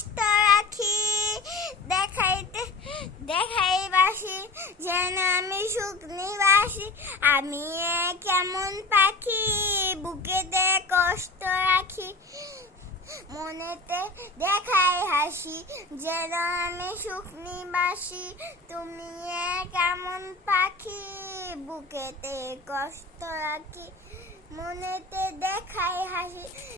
কষ্ট রাখি, দেখাইতে দেখাই বাসি, যেন আমি সুখ নিবাসী। আমি কেমন পাখি, বুকেতে কষ্ট রাখি, মনেতে দেখাই হাসি, যেন আমি সুখ নিবাসী। তুমি কেমন পাখি, বুকেতে কষ্ট রাখি, মনেতে দেখাই হাসি।